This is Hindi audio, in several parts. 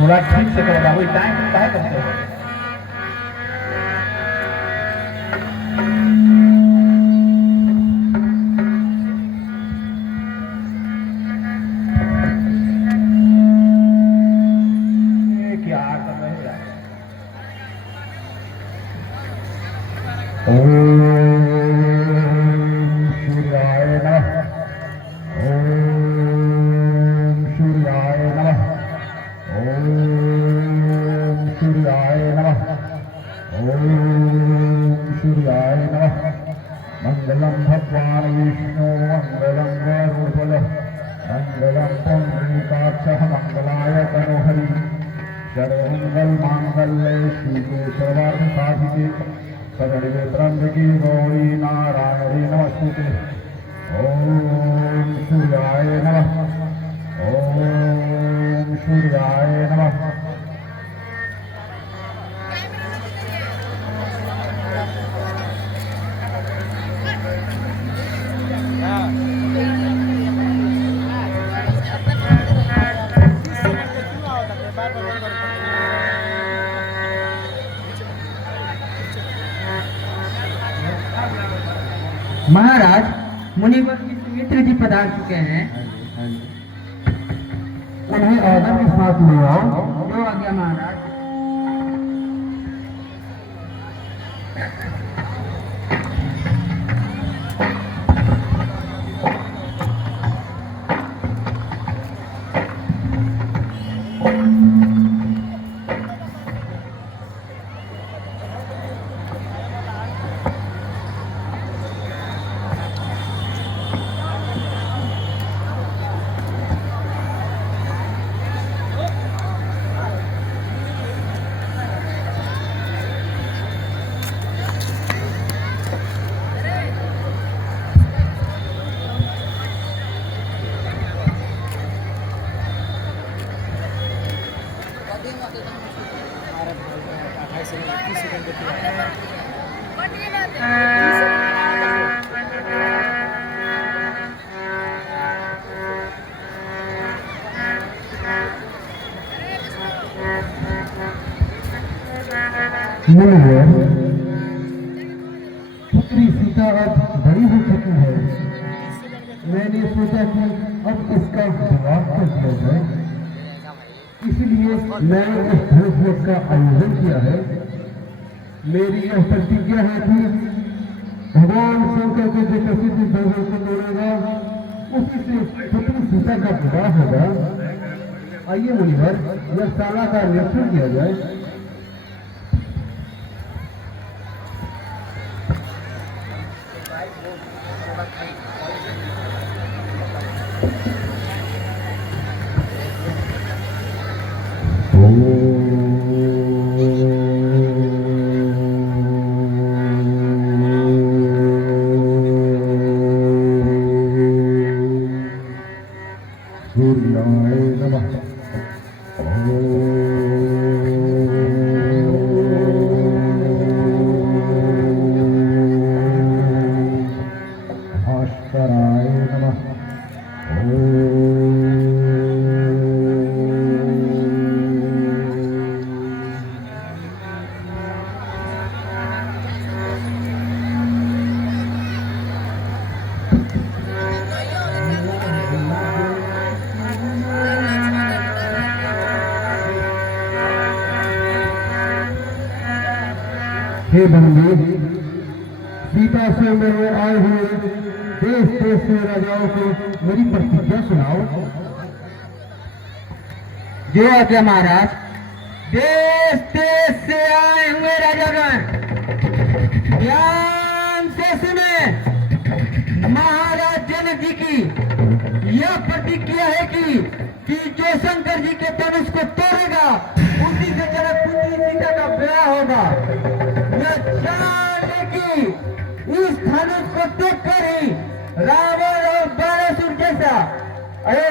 थोड़ा ठीक से करो बाबू, टाइम काहे करते हो? ये क्या कर रहे हो यार? सूर्याय नमः। ओम सूर्याय नमः। ओम सूर्याय नमः। ओम सूर्याय नमः। मंगलम भगवान विष्णु मंगलम गरुड़बलः मंगलम पुंडरीकाक्षः मंगलाय तनोहरि सर्वमंगल मांगल्ये शिवे सर्वार्थ साधिके शरण्ये त्र्यंबके गौरी नारायणी नमस्तुते। ओम सूर्याय नमः। ओम सूर्याय नमः। महाराज, मुनिवर की सुमित्र जी पधार चुके हैं। उन्हें आदर के साथ ले आओ। जो आज्ञा महाराज। मुनिवर, पुत्री सीता अब बड़ी हो चुकी है। मैंने सोचा कि अब इसका विवाह कर दिया जाए, इसलिए मैंने इस भोज का आयोजन किया है। मेरी यह प्रतिज्ञा है कि भगवान शंकर के जो प्रसिद्ध देवों को तोड़ेगा उसी से पुत्री सीता का विवाह होगा। आइए मुनिवर, यह शाला का निरीक्षण किया जाए। सूर्याय नमः। भास्कराय नमः। हे बंदे, सीता से मेरे आए हुए देश देश से राजाओं को मेरी प्रतिज्ञा सुनाओ। जो आज्ञा महाराज। देश देश से आए हुए राजागण ध्यान से सुने। महाराज जनक जी की यह प्रतिज्ञा है कि जो शंकर जी के धनुष को तोड़ेगा उसी से जनक पुत्री सीता का विवाह होगा। यह जानने की इस धनुष को देखकर ही रावण और बाणासुर जैसा अरे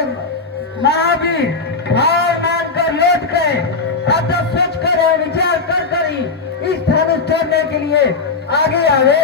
महावीर हार मानकर लौट गए। अतः सोच कर और विचार कर ही इस धनुष तोड़ने के लिए आगे आवे।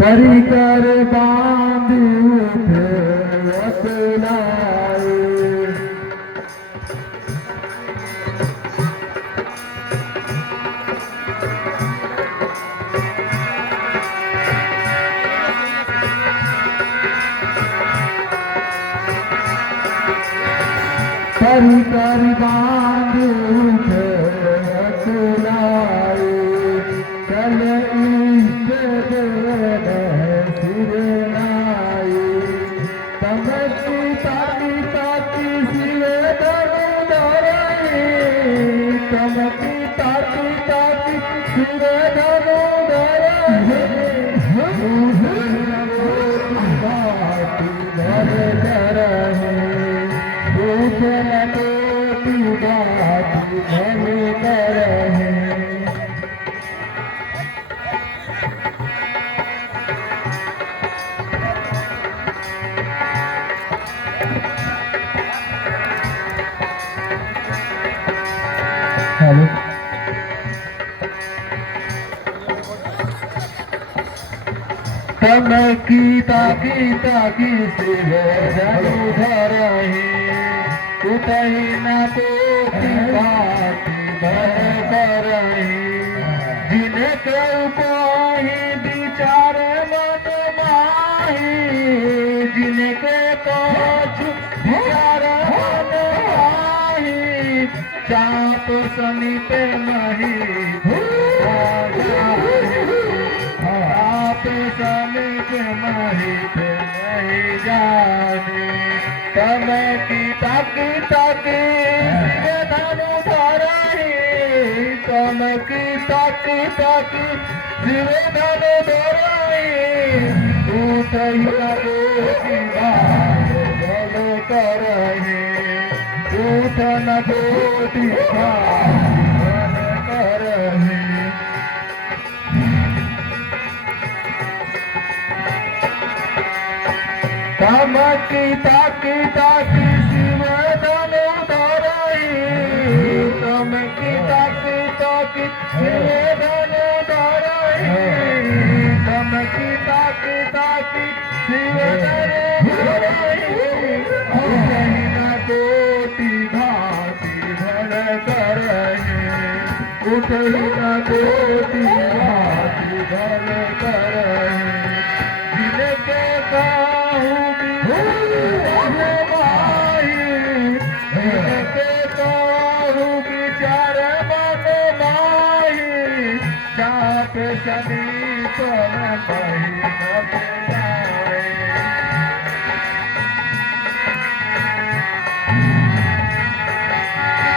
परिकर बांध उठे अकुलाए परिकर बांध उठे अकुलाए चल इष्ट देव सिरनाए तमकी ताकी ताकी सिरे धनुधराए तमकी ताकी ताकी सिरे धनुधराए बाती भर करहे दूसर कोटि बाती भर करहे हेलो तमकी ताकी ताकी सिर धनुधरहि उतहि न कोटि बाती भर करहि जिनके उपाहि विचार मन माहि जिनके कछु विचार मन माहि चाप समीप मही आप समीप मही नहीं जाने तमकी ताकी ताकी धनुधरहि तमकी ताकी ताकी सिर धनुधरहि उठहि न कोटि भल करहि उठ न कोटि भल करहि तमकी ताकी ताकी शिव धनुधरहि तमकी ताकी ताकी शिव धनुधरहि तमकी ताकी ताकी शिव धनुधरहि उठहि न कोटि भांति भल करहि उठहि न कोटि भांति भल करहि जिनके काहू विचार मन माहि चाप समीप मही न जाए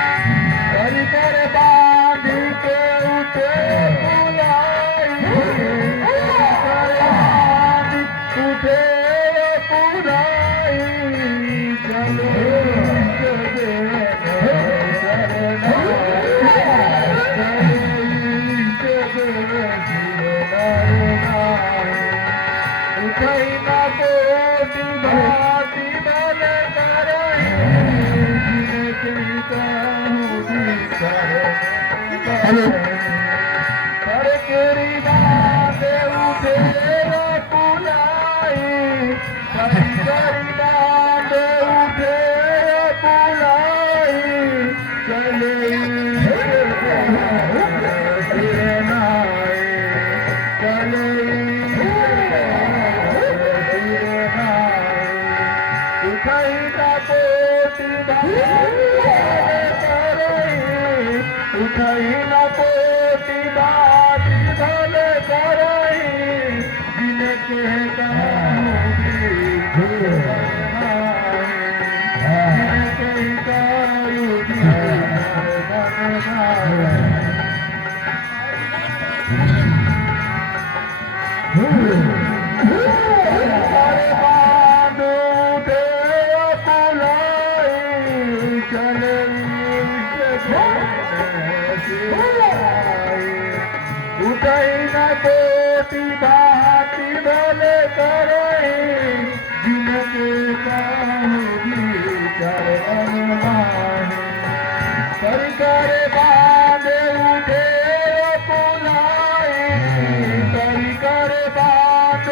परिकर बांध के उठे बुलाई परिकर बांध उठे बुलाई चलो उठहि न कोटि भांति भल करहि जिनके कहूँ विचार पर केरी बांध उठे अकुलाई परिकर बांध उठे अकुलाई चले उठहि न कोटि बाती भल करहि जिनके कहूँ जिनके कहूँ उठहि न कोटि भांति भल करहि जिनके कहूँ विचार मन माहि परिकर बांध उठे अकुलाई परिकर बांध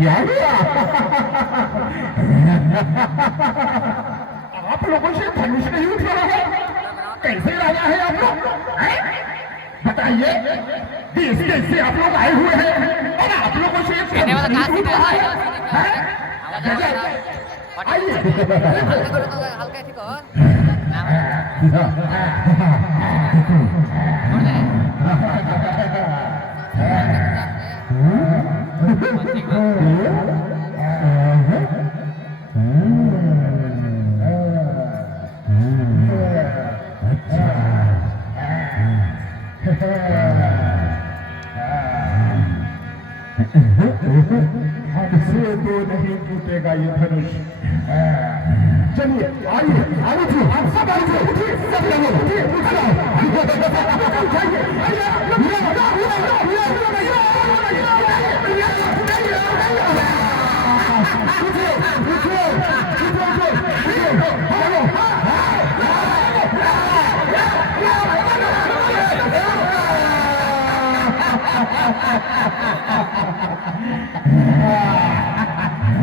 क्या हुआ? आप लोगों से धनुष नहीं उठ रहा है, कैसे लाया है आप लोग? बताइए, देश देश से आप लोग आए हुए हैं और आप लोगों से धनुष नहीं उठ रहा है? आइए, हल्का ठीक हो हमसे तो नहीं टूटेगा ये धनुष। चलिए आइए आगे उठिए, आप सब आइए, उठिए सब लोग उठिए, उठ जाओ उठाइए, आइए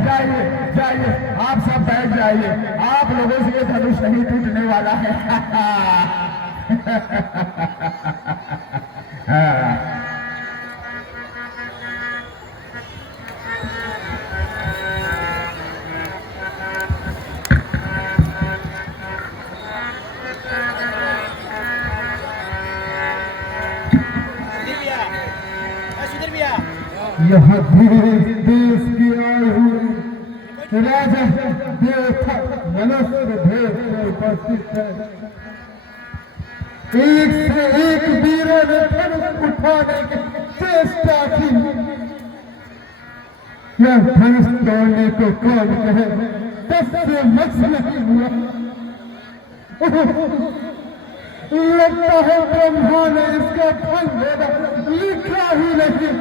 जाइए जाइए, आप सब बैठ जाइए, आप लोगों से ये धनुष नहीं टूटने वाला है। यहाँ देश के आए हुए राजा देवता मनुष्य भेद में उपस्थित है। एक से एक वीरों ने धनुष उठाने की चेष्टा की। यह धनुष तोड़ने को कौन कहे, दस से मक्स नहीं हुआ। लगता है ब्रह्मा ने इसका फल देना लिखा ही नहीं।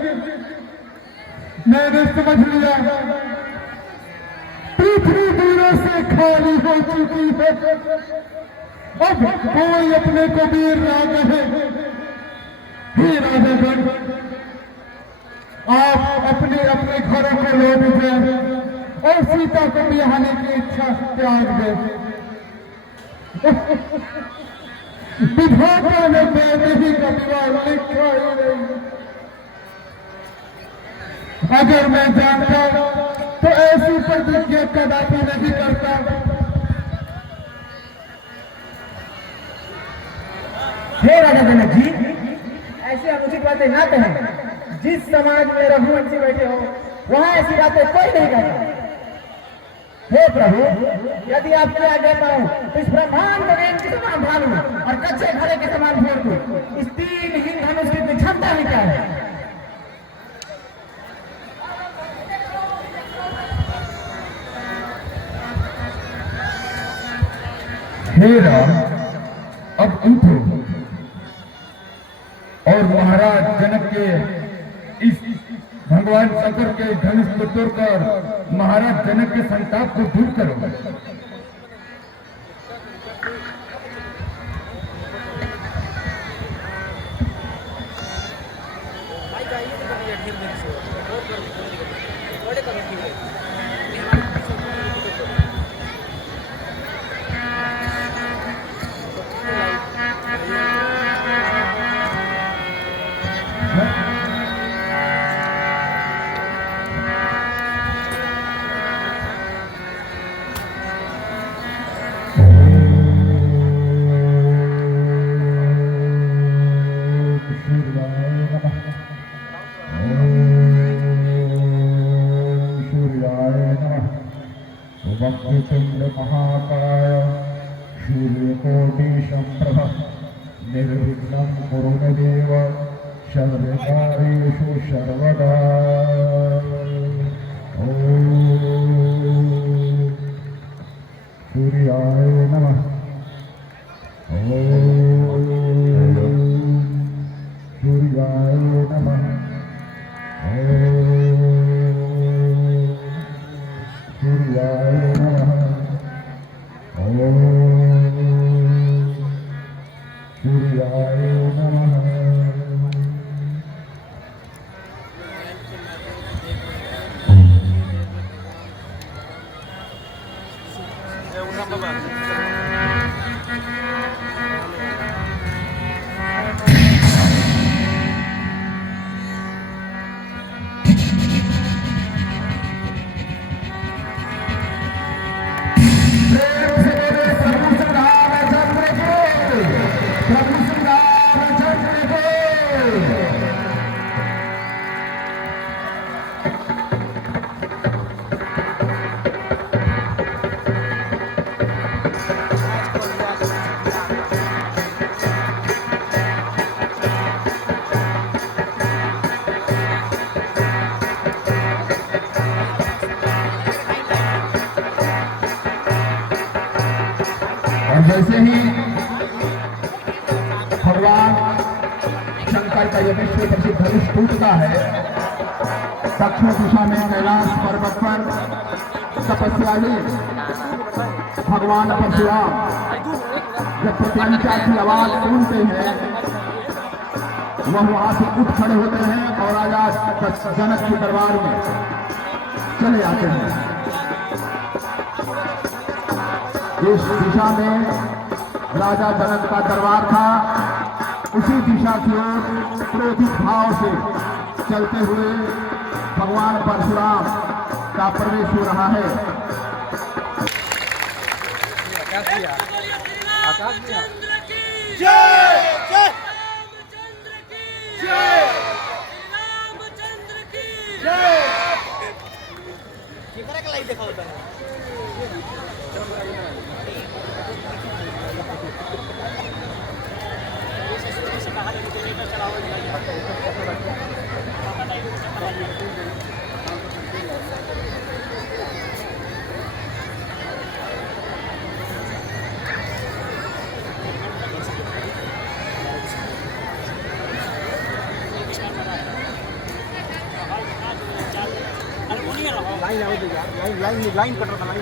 मैंने समझ लिया पृथ्वी वीरों से खाली हो चुकी है। अब कोई अपने को वीर ना कहे। हे राजागण, आप अपने अपने घरों को लौट जाए और सीता को ब्याहने की इच्छा त्याग दे। विधाता ने वैदेही का विवाह लिखा ही नहीं। अगर मैं जानता तो ऐसी प्रतिज्ञा कदापि नहीं करता। हे राजा जनक जी, ऐसी अनुचित बातें ना कहें। जिस समाज में रघुवंशी बैठे हो वहां ऐसी बातें कोई नहीं करता। हे प्रभु, यदि आपकी आज्ञा पाऊं तो इस ब्रह्मांड को रेन के समान ढालूं और कच्चे घड़े के समान फोड़ दूं। इस तीन हीन धनुष की क्षमता भी क्या है? हे राम, अब उठो और महाराज जनक के इस भगवान शंकर के धनुष को तोड़कर महाराज जनक के संताप को दूर करो। वक्रतुंड महाकाय सूर्यकोटि संप्रभ निर्विघ्नं कुरु मे देव सर्वकार्येषु सर्वदा। ओम सूर्याय नमः। ओम सूर्याय नमः। ओम सूर्याय नमः। ओम सूर्याय नमः। और जैसे ही भगवान शंकर का यह विश्व प्रसिद्ध धनुष टूटता है, दक्षिण दिशा में कैलाश पर्वत पर तपस्याली भगवान परशुराम जब प्रत्यंचा की आवाज सुनते हैं, वह वहां से उठ खड़े होते हैं और राजा जनक के दरबार में चले आते हैं। इस दिशा में राजा जनक का दरबार था, उसी दिशा की ओर क्रोधित भाव से चलते हुए भगवान परशुराम का प्रवेश हो रहा है। लाइन कट रहा था।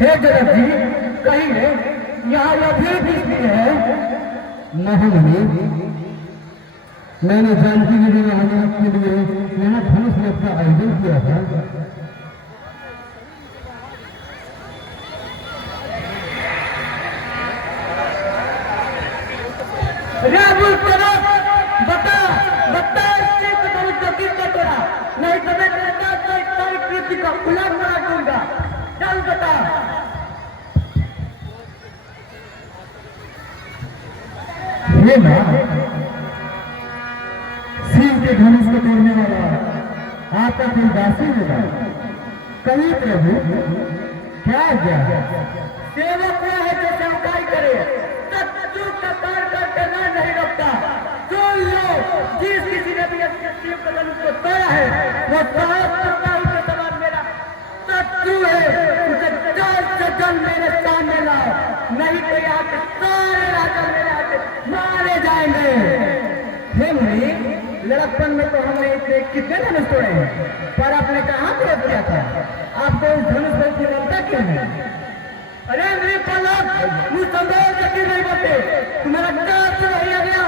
हे जनक जी, कहिए यहाँ यह भीड़ किसकी है? नहीं नहीं, मैंने जानकी जी महाराज के लिए यहाँ धनुष रथ का आयोजन किया था। बता बता किसको तोड़ा, नहीं तो मैं कृति का गुलाम बना दूंगा। चल बता। ये ना शिव के धनुष को तोड़ने वाला आपका कोई दासी होगा? कहीं प्रभु क्या सेवक हुआ है जो सेवकाई करे, सत्य का तार करके नहीं रखता। सुन लो, जिस किसी ने भी शिव के धनुष को तोड़ा है वो के समान मेरा शत्रु है। उसे जल्द से जल्द मेरे सामने लाओ, नहीं तो यहाँ के सारे राजा मेरे हाथ मारे जाएंगे। हे मुनि, लड़कपन में तो हमने इसे कितने धनुष तोड़े हैं, पर आपने कहाँ क्रोध किया था? आपको उस धनुष बल की ममता क्यों है? अरे मेरे पलक, तू संभल सकी नहीं बते, तुम्हारा डर से नहीं आ गया।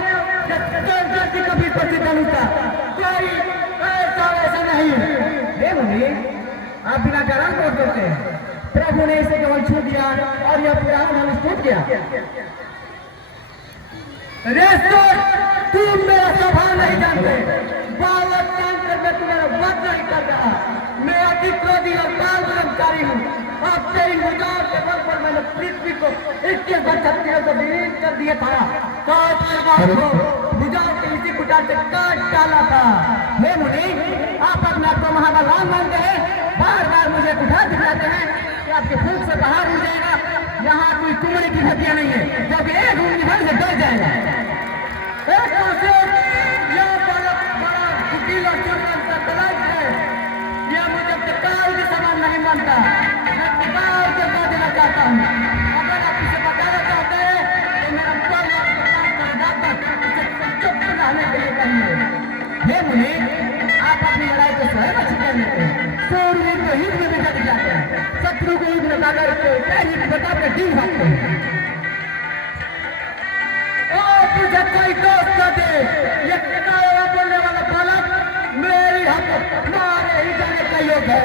कभी प्रसिद्ध नहीं था, कोई ऐसा नहीं। हे मुनि, आप बिना कारण क्रोध करते हैं। प्रभु ने इसे केवल छू दिया और यह पुराना धनुष टूट गया। तुम मेरा स्वभाव नहीं जानते। बालक जानकर मैं तुम्हारा वध नहीं कर रहा। मैं अति क्रोधी और काल कर्मचारी हूँ। अब तेरी निगाह के बल पर मैंने पृथ्वी को 21 बार छत्रियों से विलीन कर दिया था। काट बुझाओ के इसी कुटार से काट डाला था। हे मुनि, आप अपने आप को महाबलवान मानते हैं, बार बार मुझे कुठार दिखाते हैं कि आपके फूंक से बाहर उड़ जाएगा। यहाँ कोई कुमरी की हत्या नहीं है, क्योंकि एक उंगली भर से डर जाएगा। एक यह बड़ा कुटिल और चुनन का तलाश है। यह मुझे काल के समान नहीं मानता। मैं काल के बता देना चाहता हूँ। अगर आप इसे बताना चाहते हैं तो मेरा कल आपको काम कर जाकर इसे चुप रहने के लिए कहिए। हे मुनि, आप अपनी लड़ाई को स्वयं अच्छी कर लेते हैं, शूरवीर को युद्ध में बिता दिखाते हैं, शत्रु को युद्ध में लाकर बता कर ढील भागते हैं। तुझे कोई दोस्त न दे, ये काला बोलने वाला बालक मेरी हाथ मारे ही जाने का योग है।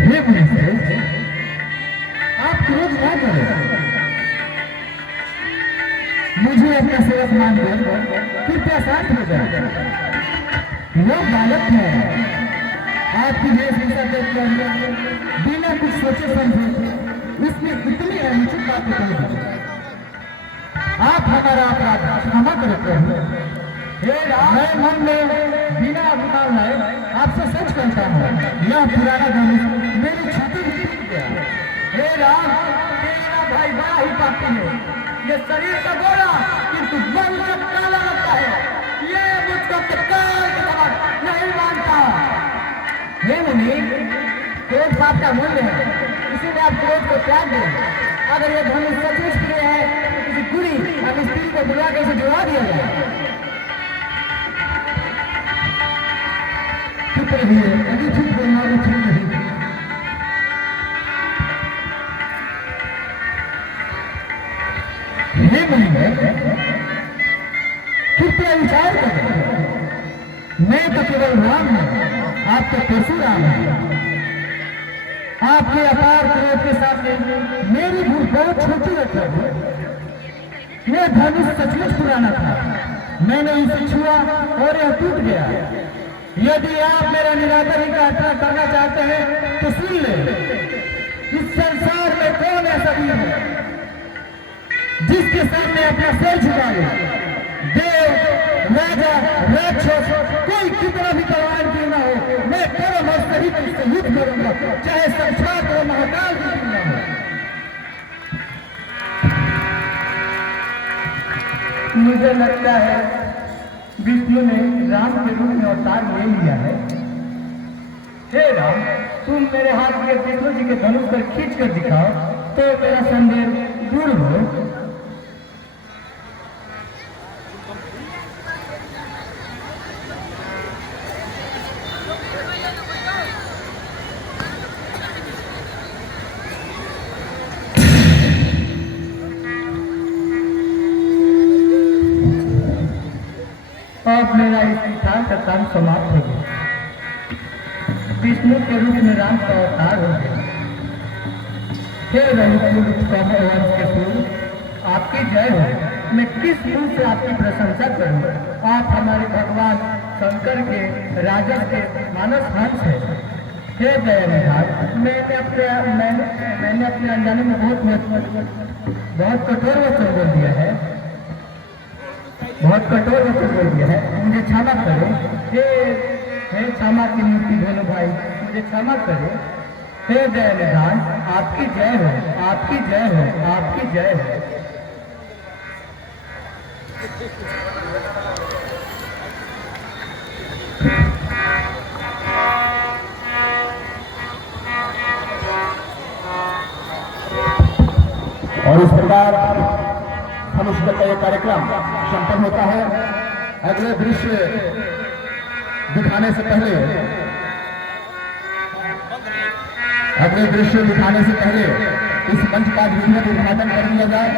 हे मुनि, आप क्रोध ना करें। मुझे अपना सेवक मानकर कृपया शांत हो जाए। वो बालक है, आपकी वेशभूषा देखकर बिना कुछ सोचे समझे उसने इतनी अनुचित बात बताई दी। आप हमारा अपराध क्षमा करते हैं। मैं मन में बिना अभिमान लाए आपसे सच कहता हूँ, यह पुराना धनुष मेरी छाती में टूट गया। हे राम, तेरा भाई बड़ा ही पापी है। ये शरीर का गोरा किंतु मन का काला लगता है। ये मुझको काल के समान नहीं मानता। हे मुनि, क्रोध पाप का मूल्य है, इसीलिए आप क्रोध को त्याग दें। अगर ये धनुष सचमुच प्रिय है तो किसी बुरी और स्त्री को बुला के इसे जुड़ा दिया जाए। चुप रहिए, अभी चुप रहना उचित नहीं। हे मुनि, कृपया विचार करें। मैं तो केवल राम हूं, आप तो परशुराम हैं। आपके अपार क्रोध के सामने मेरी भूल बहुत छोटी रखी है। यह धनुष सचमुच पुराना था, मैंने इसे छुआ और यह टूट गया। यदि आप मेरा निरादर ही प्रार्थना करना चाहते हैं तो सुन ले। इस संसार में कौन ऐसा वीर है जिसके सामने अपना सिर झुका ले? देव, राजा, राक्षस, कोई कितना भी बलवान क्यों ना हो, मैं परम सहित उससे युद्ध करूंगा, चाहे संसार हो महाकाल भी क्यों ना हो। मुझे लगता है विष्णु ने राम के रूप में अवतार ले लिया है। हे राम, तुम मेरे हाथ में विष्णु जी के धनुष पर खींच कर दिखाओ तो मेरा संदेह दूर हो। अब मेरा इस विचार का काम समाप्त हो गया। विष्णु के रूप में राम का अवतार हो गया। हे रघुकुल वंश के फूल, आपकी जय हो। मैं किस मुंह से आपकी प्रशंसा करूं? आप हमारे भगवान शंकर के राजस के मानस हंस है। हे जय विधान, मैंने अपने अनजाने में बहुत कठोर वचन बोल दिया है, बहुत कठोर वचन बोल दिया है। मुझे क्षमा करें। हे क्षमा की मूर्ति भेलो भाई, मुझे क्षमा करें। हे जय विधान, आपकी जय हो, आपकी जय हो, आपकी जय हो। और इस प्रकार धनुष का यह कार्यक्रम संपन्न होता है। अगले दृश्य दिखाने से पहले इस मंच का उद्घाटन कर दिया जाए।